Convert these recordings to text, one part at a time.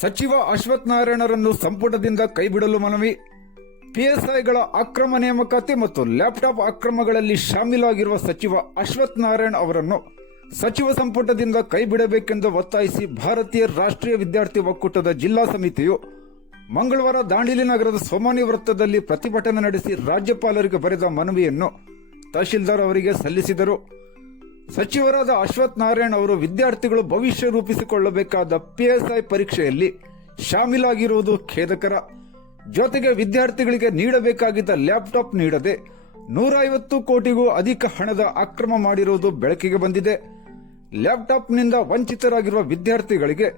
ಸಚಿವ ಅಶ್ವಥ್ ನಾರಾಯಣರನ್ನು ಸಂಪುಟದಿಂದ ಕೈಬಿಡಲು ಮನವಿ. ಪಿಎಸ್ಐಗಳ ಅಕ್ರಮ ನೇಮಕಾತಿ ಮತ್ತು ಲ್ಯಾಪ್ಟಾಪ್ ಅಕ್ರಮಗಳಲ್ಲಿ ಶಾಮೀಲಾಗಿರುವ ಸಚಿವ ಅಶ್ವಥ್ ನಾರಾಯಣ್ ಅವರನ್ನು ಸಚಿವ ಸಂಪುಟದಿಂದ ಕೈಬಿಡಬೇಕೆಂದು ಒತ್ತಾಯಿಸಿ ಭಾರತೀಯ ರಾಷ್ಟ್ರೀಯ ವಿದ್ಯಾರ್ಥಿ ಒಕ್ಕೂಟದ ಜಿಲ್ಲಾ ಸಮಿತಿಯು ಮಂಗಳವಾರ ದಾಂಡೇಲಿ ನಗರದ ಸೋಮಾನಿ ವೃತ್ತದಲ್ಲಿ ಪ್ರತಿಭಟನೆ ನಡೆಸಿ ರಾಜ್ಯಪಾಲರಿಗೆ ಬರೆದ ಮನವಿಯನ್ನು ತಹಶೀಲ್ದಾರ್ ಅವರಿಗೆ ಸಲ್ಲಿಸಿದರು. ಸಚಿವರಾದ ಅಶ್ವಥ್ ನಾರಾಯಣ್ ಅವರು ವಿದ್ಯಾರ್ಥಿಗಳು ಭವಿಷ್ಯ ರೂಪಿಸಿಕೊಳ್ಳಬೇಕಾದ ಪಿಎಸ್ಐ ಪರೀಕ್ಷೆಯಲ್ಲಿ ಶಾಮೀಲಾಗಿರುವುದು ಖೇದಕರ. ಜೊತೆಗೆ ವಿದ್ಯಾರ್ಥಿಗಳಿಗೆ ನೀಡಬೇಕಾಗಿದ್ದ ಲ್ಯಾಪ್ಟಾಪ್ ನೀಡದೆ 150 ಕೋಟಿಗೂ ಅಧಿಕ ಹಣದ ಅಕ್ರಮ ಮಾಡಿರುವುದು ಬೆಳಕಿಗೆ ಬಂದಿದೆ. ಲ್ಯಾಪ್ಟಾಪ್ನಿಂದ ವಂಚಿತರಾಗಿರುವ ವಿದ್ಯಾರ್ಥಿಗಳಿಗೆ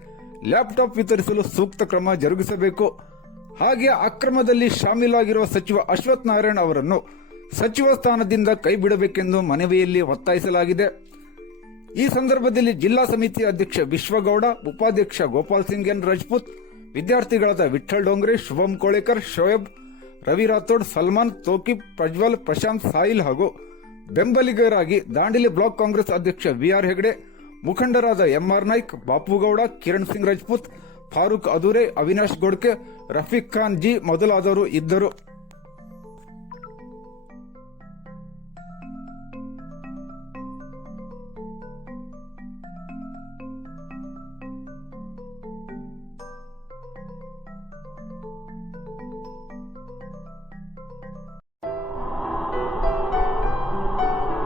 ಲ್ಯಾಪ್ಟಾಪ್ ವಿತರಿಸಲು ಸೂಕ್ತ ಕ್ರಮ ಜರುಗಿಸಬೇಕು. ಹಾಗೆ ಅಕ್ರಮದಲ್ಲಿ ಶಾಮೀಲಾಗಿರುವ ಸಚಿವ ಅಶ್ವಥ್ ನಾರಾಯಣ್ ಅವರನ್ನು ಸಚಿವ ಸ್ಥಾನದಿಂದ ಕೈಬಿಡಬೇಕೆಂದು ಮನವಿಯಲ್ಲಿ ಒತ್ತಾಯಿಸಲಾಗಿದೆ. ಈ ಸಂದರ್ಭದಲ್ಲಿ ಜಿಲ್ಲಾ ಸಮಿತಿ ಅಧ್ಯಕ್ಷ ವಿಶ್ವಗೌಡ, ಉಪಾಧ್ಯಕ್ಷ ಗೋಪಾಲ್ ಸಿಂಗ್ ಎನ್ ರಜಪೂತ್, ವಿದ್ಯಾರ್ಥಿಗಳಾದ ವಿಠಲ್ ಡೋಂಗ್ರೆ, ಶುಭಂ ಕೋಳೇಕರ್, ಶೋಯಬ್, ರವಿ ರಾಥೋಡ್, ಸಲ್ಮಾನ್, ತೋಕಿಬ್, ಪ್ರಜ್ವಲ್, ಪ್ರಶಾಂತ್, ಸಾಯಿಲ್ ಹಾಗೂ ಬೆಂಬಲಿಗರಾಗಿ ದಾಂಡೇಲಿ ಬ್ಲಾಕ್ ಕಾಂಗ್ರೆಸ್ ಅಧ್ಯಕ್ಷ ವಿಆರ್ ಹೆಗಡೆ, ಮುಖಂಡರಾದ ಎಂಆರ್ ನಾಯ್ಕ್, ಬಾಪುಗೌಡ, ಕಿರಣ್ ಸಿಂಗ್ ರಜಪೂತ್, ಫಾರೂಕ್ ಅದುರೆ, ಅವಿನಾಶ್ ಗೋಡ್ಕೆ, ರಫೀಕ್ ಖಾನ್ ಜಿ ಮೊದಲಾದವರು ಇದ್ದರು.